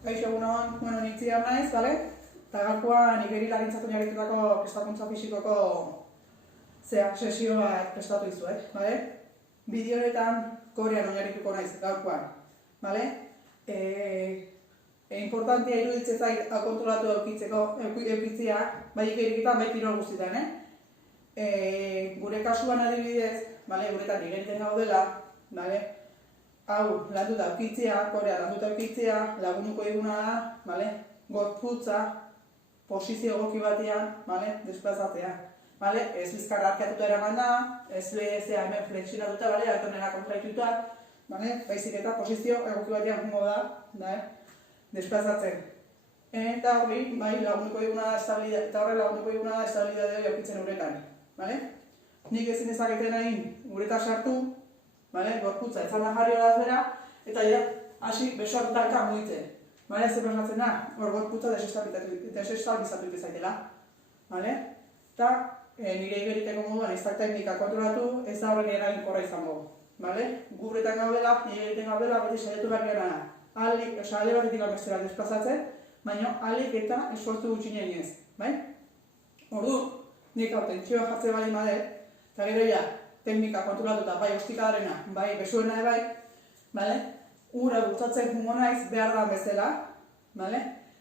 Kaixo egunon, nitzi hau naiz, bale? Eta gaurkoan igeri lagintzatu jarritutako prestakuntza fisikoko sesioa prestatu izuet, bale? Bideo honetan korean oinarrituko naiz gaurkoan, bale? Importantea iruditzen zait kontrolatu eukitzea, bai igeriketan, bai kirol guztietan, gure kasuan adibidez, bale, guretan igeriten gaudela, bale? Hau, landuta eukitzea, korea landuta eukitzea, lagunuko eguna da, bale? Gorputza, posizio egoki batean, bale? Desplazatzea, bale? Ez bizkarra arkeatuta eraman da, ez lehezea hemen flexionatuta, bale? Altonera kontraituta, bale? Baizik eta posizio egoki batean jungo da, bale? Desplazatzen. Eta hori, bai, lagunuko eguna da estabilidade, eta horre lagunuko eguna da estabilidade hori eukitzen uretan, bale? Nik ezin ezaketen egin uretan sartu, gorputza etzalda jarri horaz bera, eta hasi besoak dalka mugitzen. Zer pasatzen da, hor gorputza desestabilizatu zaitela. Eta nire igeriteko moduan ez teknika kontrolatu, ez da horren eraginkorra izango. Gubretan gaudela, nire igeriten gaudela, beti saiatu behar gana. Alde batetik amestera desplazatzen, baina alik eta esfortzu gutxinen ez. Ordu, nik hau tentsioa jartze bali made, eta gero teknika kontrolatuta, bai ostikadarena, bai besuena bai, ura bultzatzen jungo naiz behar da bezala,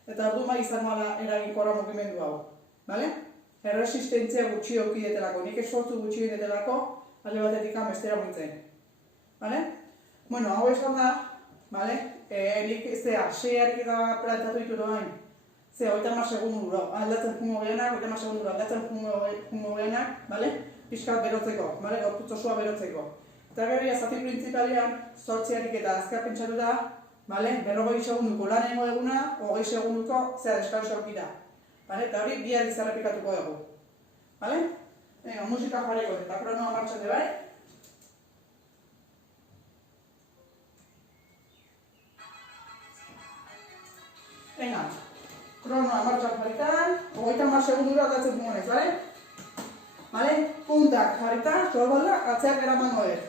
eta ordu bai izango da eraginkorra mugimendu hau. Erresistentzia gutxi euki detelako, nik esfortzu gutxi detelako, alde batetik amestera mugitzen. Hau esan da, nik zea, 6 harriketa plantatu ditu doain, zea, 30 segunduro, aldatzen jungo gehenak, 30 segunduro aldatzen jungo gehenak, pixkat berotzeko, gorputz osoa berotzeko. Eta gero, zati printzipalean, 8 harriketa azkar pentsatu da, 40 segunduko lan egingo eguna, 20 segunduko zea deskanso aukida. Eta hori, bi aldiz errepikatuko dugu. Musika jarriko, eta kronoa martxate bai. Kronoa martxan jarritan, 30 segundura aldatzen dugunez, puntak jarritan, sorbalda, atzeak eramango dut.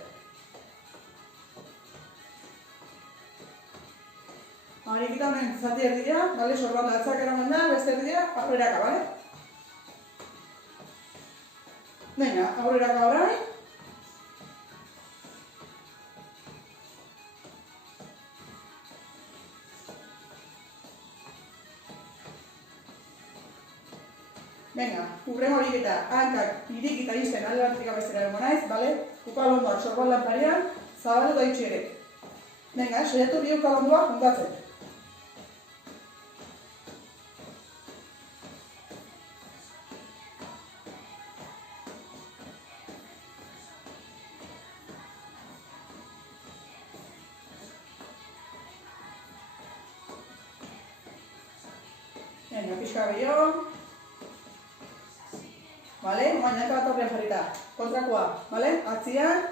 Harik itamen zati erdia, sorbalda atzeak eraman da, beste erdia, aurreraka, aurreraka orain. Urren horik eta hankak irikita izten alde batetik abestera egon naiz, ukalondoak sorbaldan parean, zabaldu da itxi ere. Saiatu bi ukalondoak juntatzen. Pixka gehiago. Oainaka bat horrean jarrita, kontrakoa, atzian,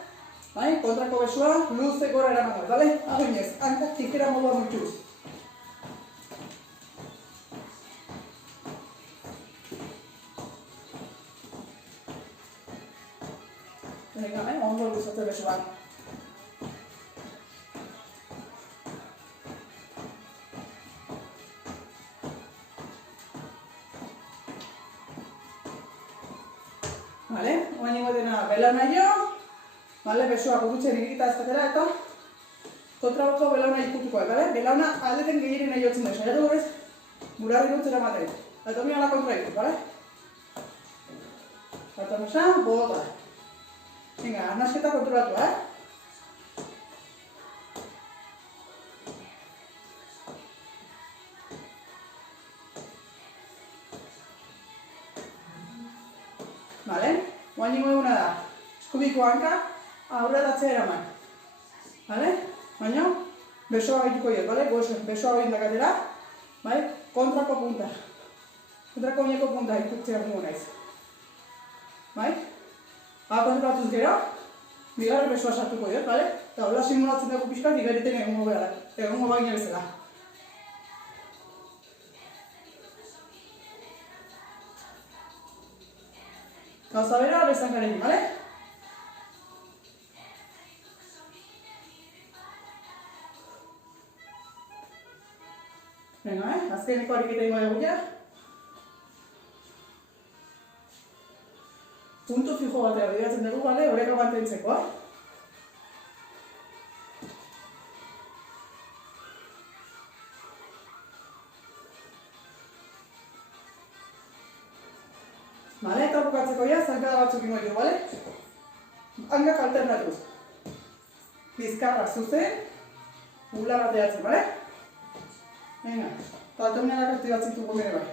kontrako besua, luze gora eramango, aguinez, hankak tijera modua multxuz. Ondo luzatze besuan. Oain ingo dena belauna jo, besoa gurutzen irikita ezkatera eta kontrako belauna ikutuko, belauna aldeten gehiaren nahi jotzen da, saiatu gorez, burarri dutzen amaten. Eta mi ala kontra ikut, Eta nosa, bota. Arnasketa kontrolatu, Oain ingo eguna da, eskubiko hanka aurreratzea eraman. Baina, besoa gaituko jot, besoa gain dakatera, kontrako punta. Kontrako oineko punta ikutzea dugu naiz. Kontrolatuz gero, bigarren besoa sartuko jot, eta hola simulatzen dugu pixkat, igeriten egongo baina bezala. Gauza bera, bezan garekin, Venga, azkeneko ariketa ingo dugu ja. Puntu fijo batera bidatzen dugu, bale? Horreka mantentzeko, Bale, eta bukatzeko ja, zankada batzuk ingo dugu, bale? Hangak alternatuz. Bizkarra zuzen, ula bat edatzen, bale? Venga, eta abdominalak aktibatzen dugu bere bai.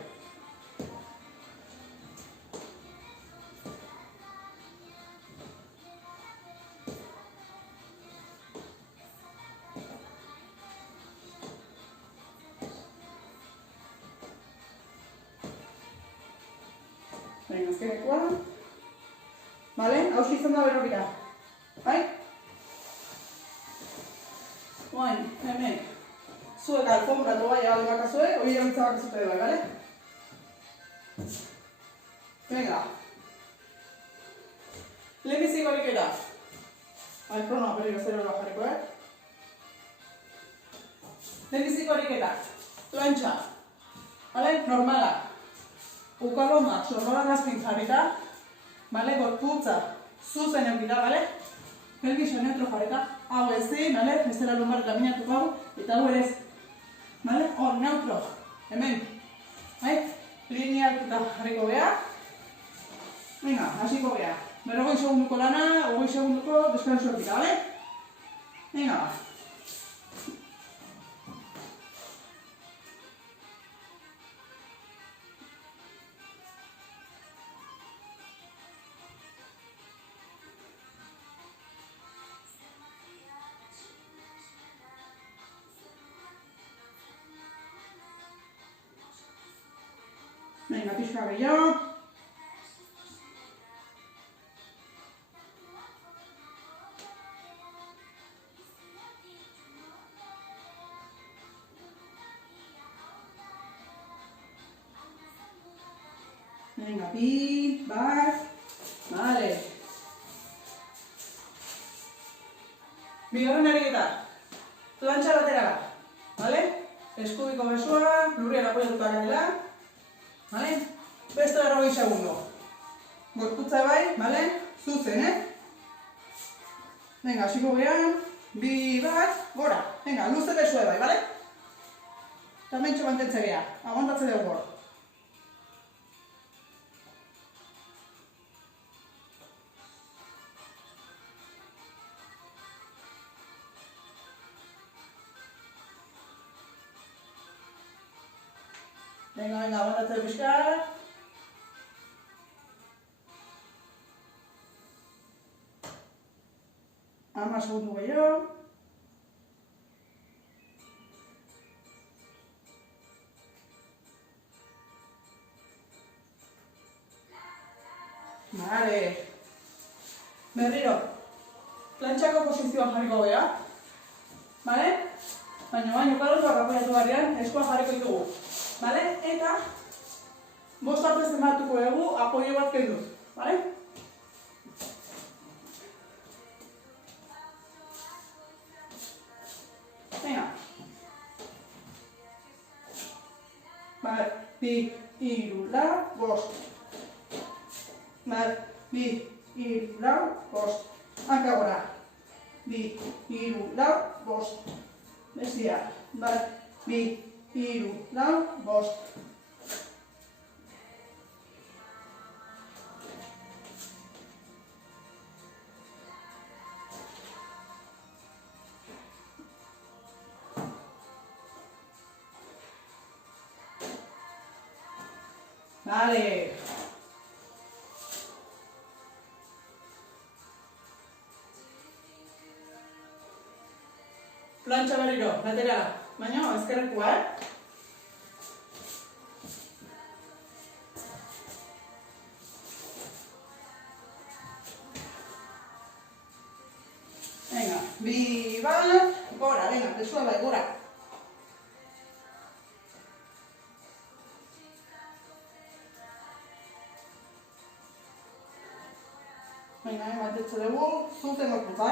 Venga, azkenekoa. Bale, hausi izan da berrokita. Bai? Oain, hemen. Zuek alfonbratu bai alde bakazue, hori erabiltza bakazute bai, bale? Venga. Lehenbizik horiketa. Bai, kronoa berriro zero bajareko, Lehenbizik horiketa. Plantxa. Bale, normala. Ukalondak sorrolan azpin jarrita. Bale, gorputza. Zuzen eukita, bale? Pelbisa neutro jarrita. Hau ezin, bale? Ez dela lumbar laminatuko hau. Eta hau ere ez. Bale? Hor, neutro. Hemen. Bai? Lineak eta jarriko beha. Venga, hasiko beha. 40 segunduko lana, 20 segunduko deskanso eukita, bale? Venga, ba. Venga, pixka gehiago. Venga, bi, bat. Vale. Bigarren ariketa. Plantxa batera. Vale? Eskubiko besua, lurrian apoiatuta garela. Vale? Beste 40 segundo. Gorputza bai, vale? Zuzen, Venga, hasiko gehan. Bi, bat, gora. Venga, luze besua bai, vale? Eta mentxo mantentze geha. Aguantatze dugu hor. Venga, aguantatze pixka. Ama segundu gehiago. Vale. Berriro. Plantxako posizioa jarriko geha. Vale? Baina ukalontuak apoiatu barrian, eskua jarriko ditugu. Vale? Eta 5 arte zenbatuko dugu apoio bat kenduz. Vale? Venga. Vale. 2, 3, 4, 5. Vale. 2, 3, 4, 5. Hanka gora. 2, 3, 4, 5. Bestia. Vale. 2, 3, 4, 5. Vale. Plantxa berriro, laterala. Baina, ezkerrekoa, Venga, bi bat, gora, venga, besua bai, gora. Venga, batetxe dugu, zuzen gorputza,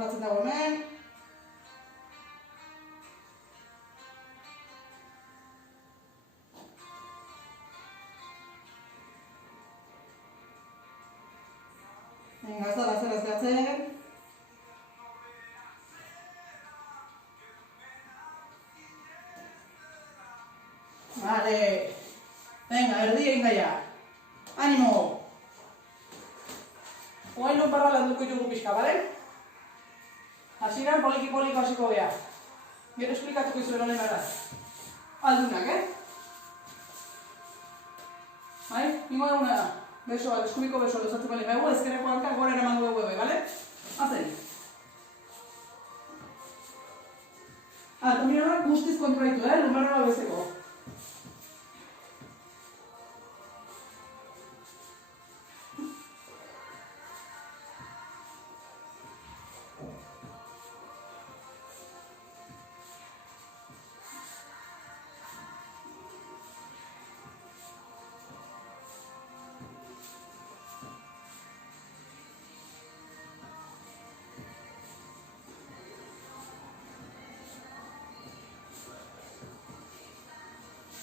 gertatzen dago hemen. Venga, ez da zer ezkatzen. Vale. Venga, erdi egin gaia. Animo! Oain lonparra landuko ditugu pixka, bale? Hasieran poliko hasiko gea. Gero esplikatuko izuen honen beraz. Aldunak, Bai? Ingo eguna da. Beso bat, eskubiko beso luzatu bali begu, ezkerreko hanka gora eramango dugu ebe, bale? Hazen. Eta mira guztiz kontraitu, lonparra bezeko.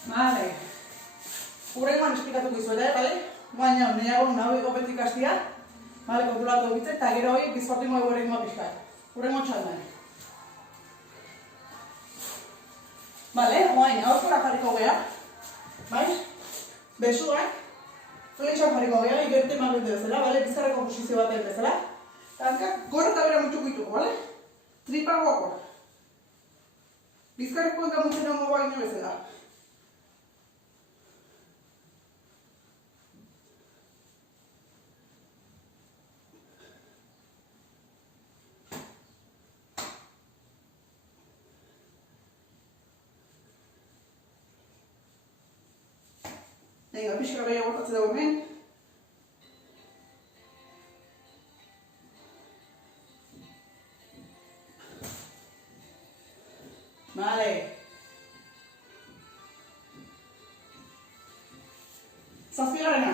Vale. Urrengoan esplikatuko izuet, bale? Baina, nahiago nahi gopet ikastia. Bale, kontrolatu bitze, eta gero hori bizkortingo egu errengoa pixkat. Urrengo txaldan. Bale, oain, aurkora jarriko gea. Bai? Besuak. Flexoak jarriko gea, igertu eman dute bezala, bale? Bizarreko posizio baten bezala. Hankak gorra eta bera mutxuko ditugu, bale? Tripa gogor. Bizkarreko hanka mutzen dago baino bezala. Venga, pixka gehiago gortatzen dago hemen. Vale. Zazpigarrena.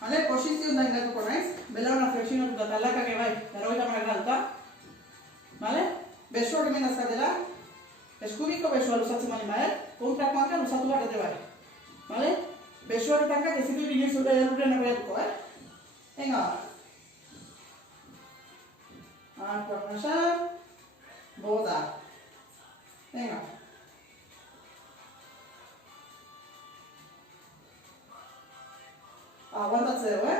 Vale, posizio da ingatuko naiz. Belauna flexionatuta eta aldakak bai, 90 graduta. Vale? Besoak hemen azkatela. Eskubiko besoa luzatzen bali bai, kontrako hanka luzatu behar dute bai. Vale? Besoak eta hankak ez ditu inoiz lurren abiatuko, Venga. Hankoak nasa. Bota. Venga. Aguantatze dugu,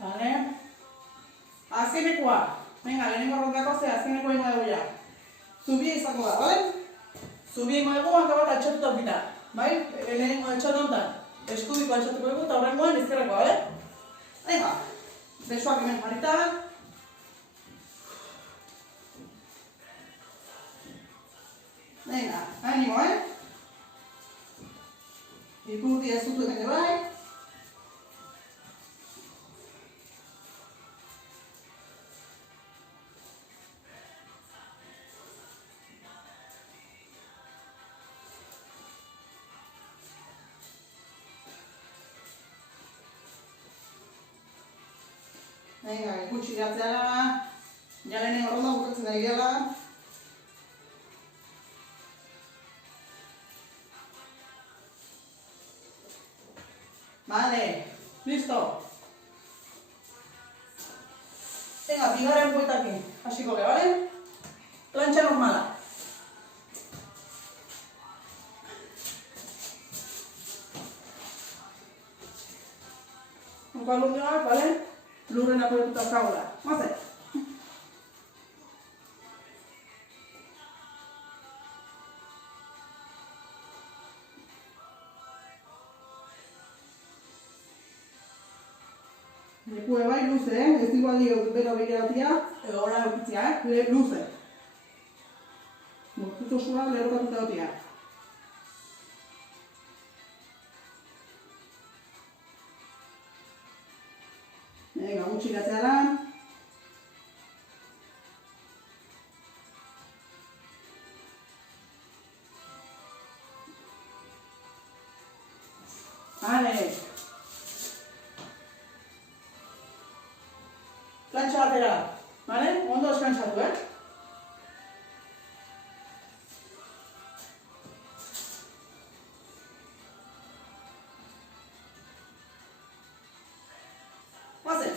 Vale. Azkenekoa. Venga, lehenengo rondako ze azkenekoa ingo dugu ja. Zubia izango da, bale? Zubia ingo dugu hanka bat altxatuta aukita. Bai? Lehenengo altxatu honetan. Eskubiko altxatuko dugu eta horrengoan izkerrako, bale? Venga. Besoak hemen jarrita. Venga, animo, Ipurti ez dutu hemen bai. Venga, ikutsi gehatzea, ja lehenengo ronda bukatzen da igela. Vale, listo. Venga, bigarren bueltakin, hasiko ge, bale? Plantxa normala. Unko alumnioak, bale? Lurren aporetuta zagoela. Maze. Leku ebai luze, ez digu aldi bero begiratia, edo gora eukitzia, luze. Gorputz osoa lerrokatuta gotia. Venga, gutxi gatzea lan. Vale. Plantxa batera, vale? Ondo deskantzatu, Guazen.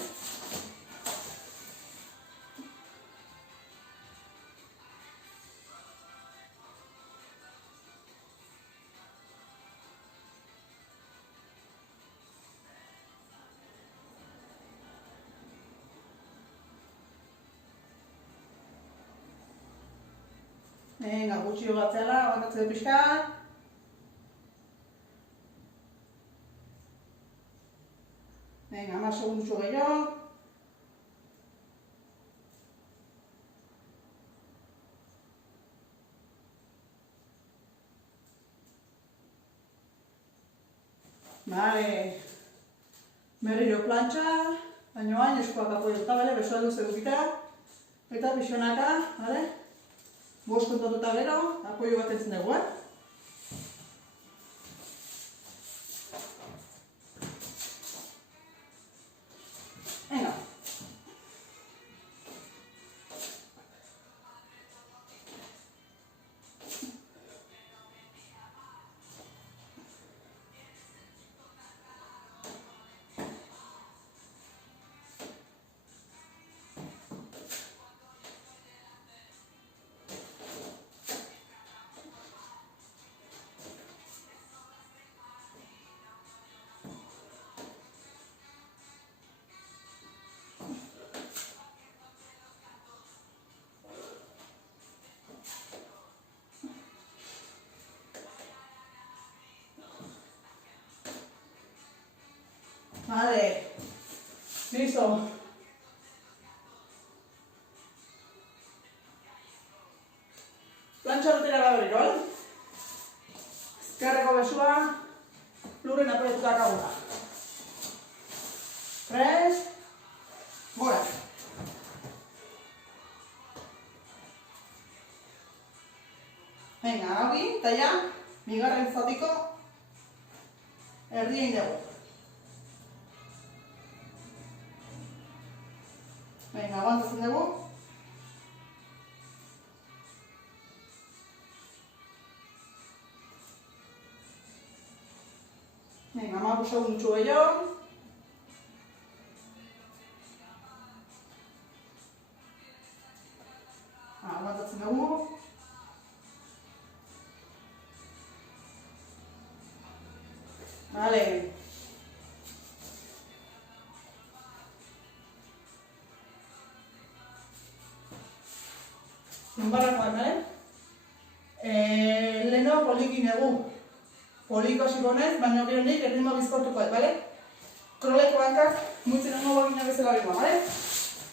Venga, gutxi batzela, aguantatzen du pixka. Venga, 10 segundutxo gehiago. Vale. Berriro plantxa, baino hain eskuak apoiota, bale, besoa luze dukita. Eta pixonaka, bale? 5 kontatuta gero, apoio bat entzun dugu, Venga. Vale. Listo. Plantxa batera da berriro, bale? Ezkerreko besua, lurren apoietuta akaguna. Prest. Gora. Venga, haugi, eta ja, bigarren zatiko erdi egin dugu. Venga, aguantatzen dugu. Venga, 15 segundutxo gehiago. Aguantatzen dugu. Vale. Zunbarrakoan, bale? Leheno polikin egu. Poliko sikonez, baina gero nik erritmo bizkortuko ez, bale? Kroleko hankak muitzen hongo bagina bezala bikoa, bale?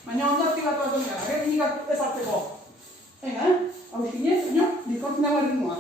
Baina ondo aktibatu bat dut nik ez hartzeko. Venga, hau xinez, baina bizkortzen dago erritmoa.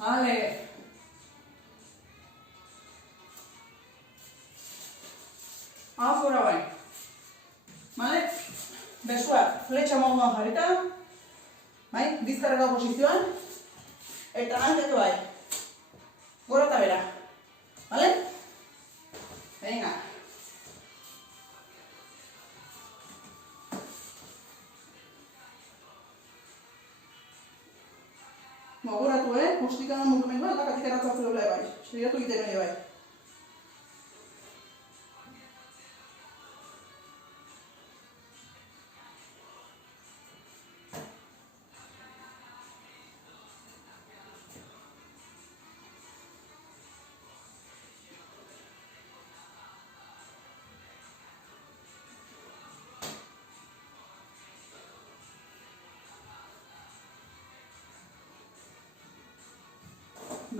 Vale. Hau gora bai. Vale? Besua fletxa moduan jarrita. Bai? Bizkarreko posizioan. Eta hankak bai. Gora eta bera. Vale? Venga. Gogoratu, postikada mugimenduan lakatik erratzatzen dula bai. Seiatu egiten hori bai.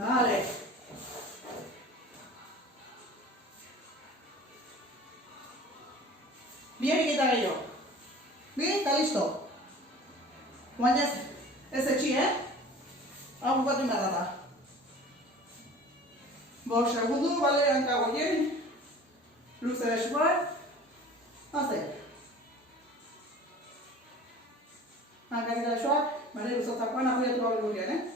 Vale. Bi eriketa gehiago. Bi, eta listo. Baina ez etxi, hau bukatu inbarra da. 5 segundu, bale, hanka goien. Luze besuak. Haze. Hanka gira besuak. Bale, luzatzakoan apoiatu gabe gurien,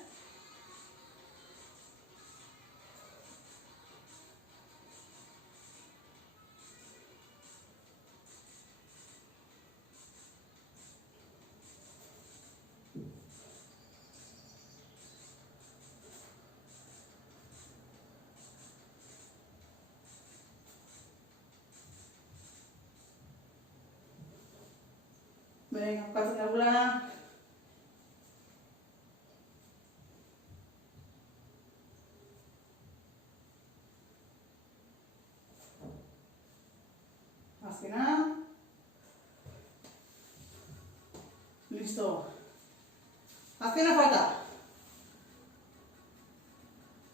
Venga, bukatzen dugula. Azkena. Listo. Azkena falta.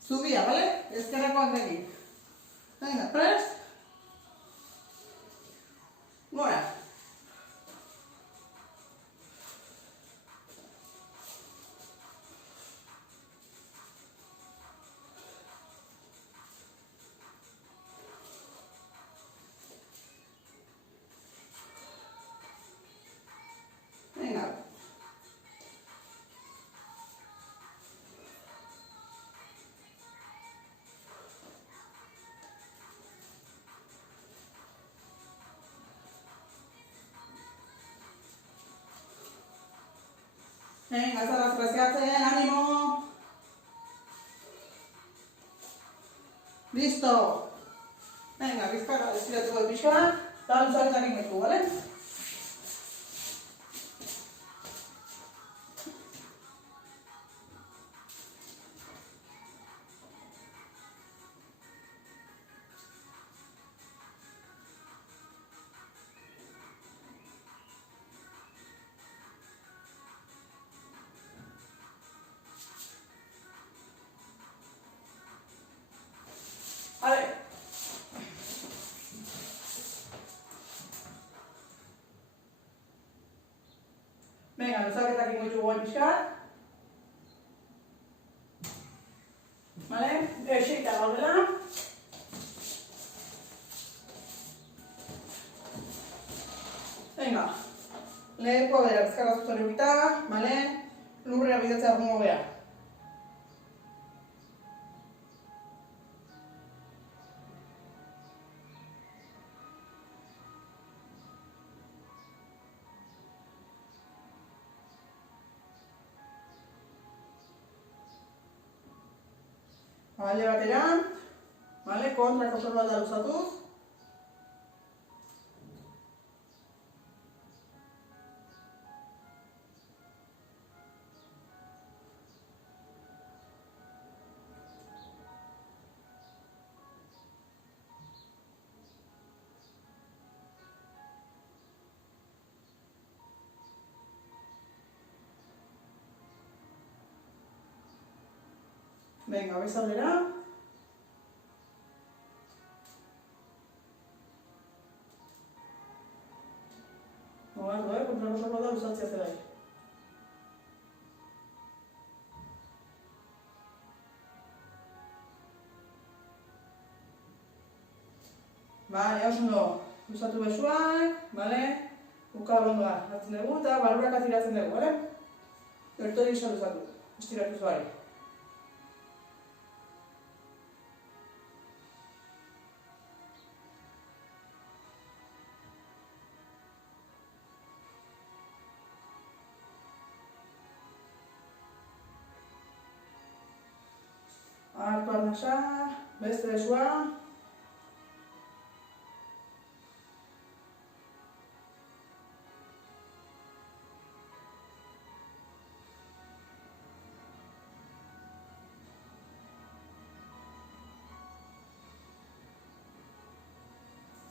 Zubia, bale? Ezkerrakoak begin. Venga, prest. Gora. Venga, zara freskatzen, animo. Listo. Venga, bizkarra destiratuko pixka, eta luzaketak ingetu, bale? Vale. Venga, luzaketak ingetu guen pixka. Vale? Eixeita gaudela. Venga. Lehekoa bera, bizkarra zuzaren bita, vale? Lurrea bidatzea gungo bera. Alde batera, vale? Kontrako sorbalda luzatuz. Venga, bezaldera. Ogardo, kontrako sorbalda luzatzea zelai. Vale, hau ondo luzatu besuak, vale? Uka bondoa hartzen dugu eta barrurak atiratzen dugu, bale? Bertoi isa luzatu, estiratu zuari. Hartu arnasa, beste besua.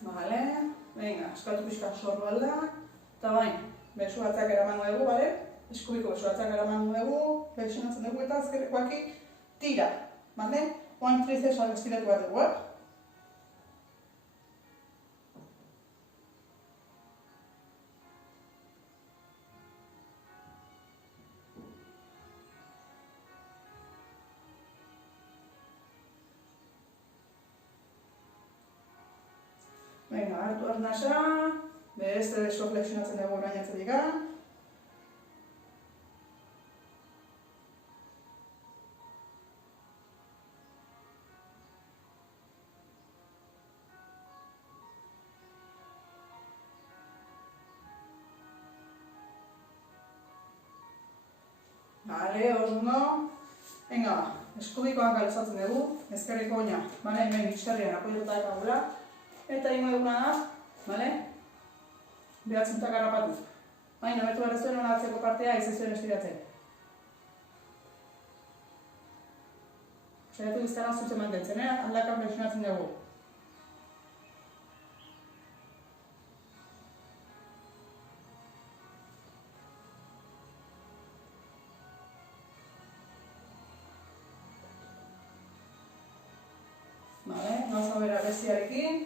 Vale, venga, eskatu pixka sorru alda. Eta bain, besu batzak eramango dugu, bale? Eskubiko besu batzak eramango dugu, flexionatzen dugu eta azkerrekoaki tira. bale? Oain trizesak estiratu bat dugu, Venga, hartu arnasa, beste flexionatzen dugu orain atzetik. Vale, ondo. Venga, eskubikoak galozatzen dugu, ezkerreko oina, bale, hemen izterrian apoiatuta ekagula. Eta ingo duguna da, bale, behatzuntak harrapatu. Baina, betu behar zuen hona atzeko partea izazuen estiratzen. Saiatu iztara zuzen mantentzen, aldakan presionatzen dugu. Vale, gauza bera beziarekin.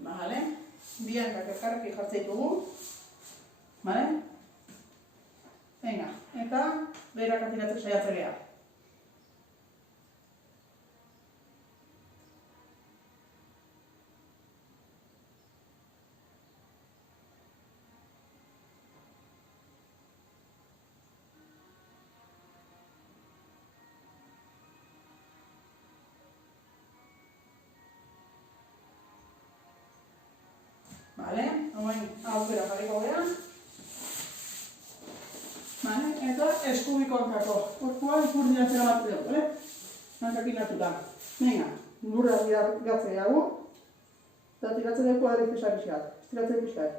Vale, biankak elkarrekin jartzen ditugu. Vale? Venga, eta berak atiratzen saiatzen geha. Vale, hauen aukera jarriko geha. Vale, eta eskubikoakako korpua ipurdinatzera bat dugu, bale? Hankakin natuta. Venga, lurra gatzea gagu. Eta tiratzen dugu kuadrizesak pixkat. Estiratzen pixkat.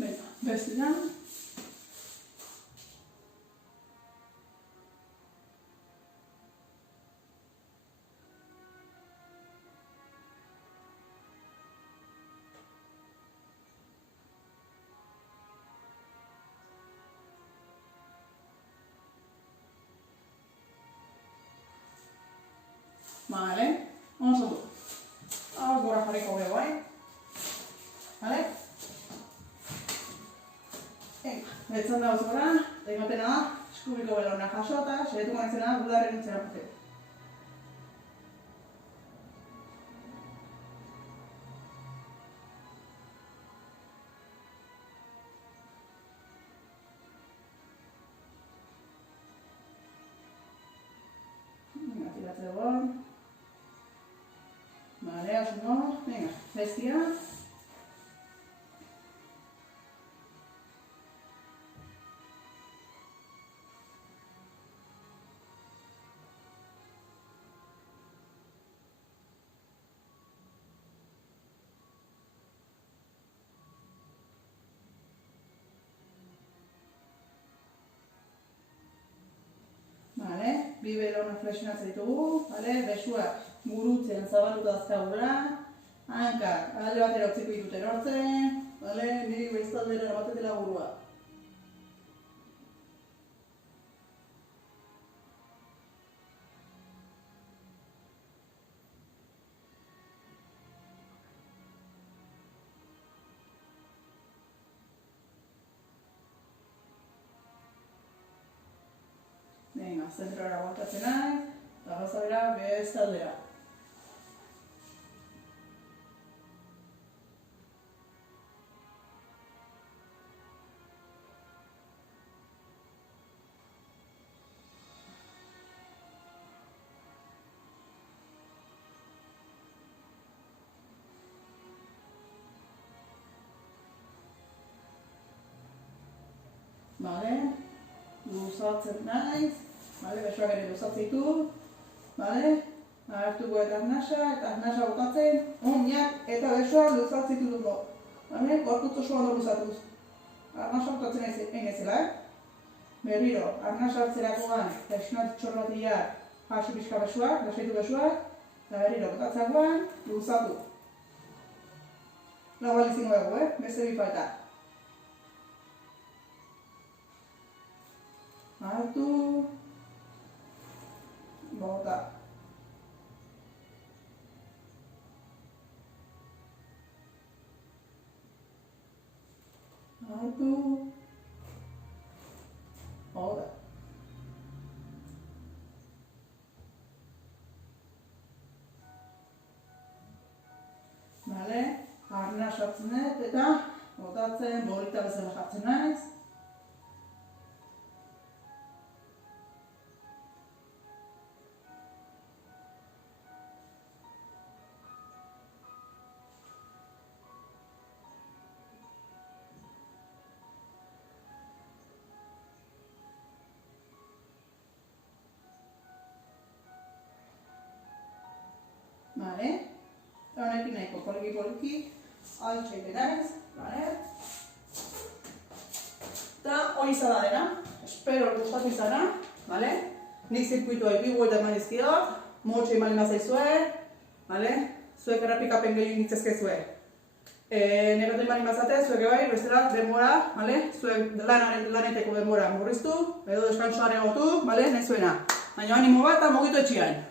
Venga, bestian. Vale, oso du. Hau gora jarriko gehu, Vale? Betzen dauz gora, eta imotena da, eskubiko belona jaso eta seretu gaitzena bularren nintzera pute. Venga, tiratze dugu. Vale, asumo. Venga, bestia. Vale, bi belona flexionatzen ditugu, vale, besuak burutzen zabalduta azkagula, hankak alde batera utziko ditut erortzen, vale, niri bezaldera erabatetela burua. Venga, zentrora guantatzen nahi, eta gauza bera bezaldera. Bale? Luzatzen naiz. Bale? Besoak ere luzatzen ditut. Bale? Hartuko eta arnasa botatzen. Oinak eta besoak luzatzen ditut ondo. Bale? Gorputz oso ondo luzatuz. Arnasa botatzen egin berriro, arnasa hartzerakoan, esnat txorratiak, jasu pixka besoak, lasaitu besoak, eta berriro, botatzakoan, luzatu. Lau alizingo dugu, beste bi falta. Hartu, bota. Hartu, bota. Bale, arnasa sartzen dut eta botatzen, bolita bezala jartzen naiz. Bale, eta honekin nahiko poliki altxe egiten naiz, bale? Eta hori izan da dena, espero gustatu izana, bale? Nik zirkuitua bi buelta eman dizkiot, motxe eman bazaizue, bale? Zuek errapikapen gehien ditzezkezue. Negoten bani bazate, zuek bai, bestela denbora, bale? Zuek laneteko denbora murriztu, edo deskansoaren gotu, bale? Nahi zuena. Baina animo bat eta mugitu etxian.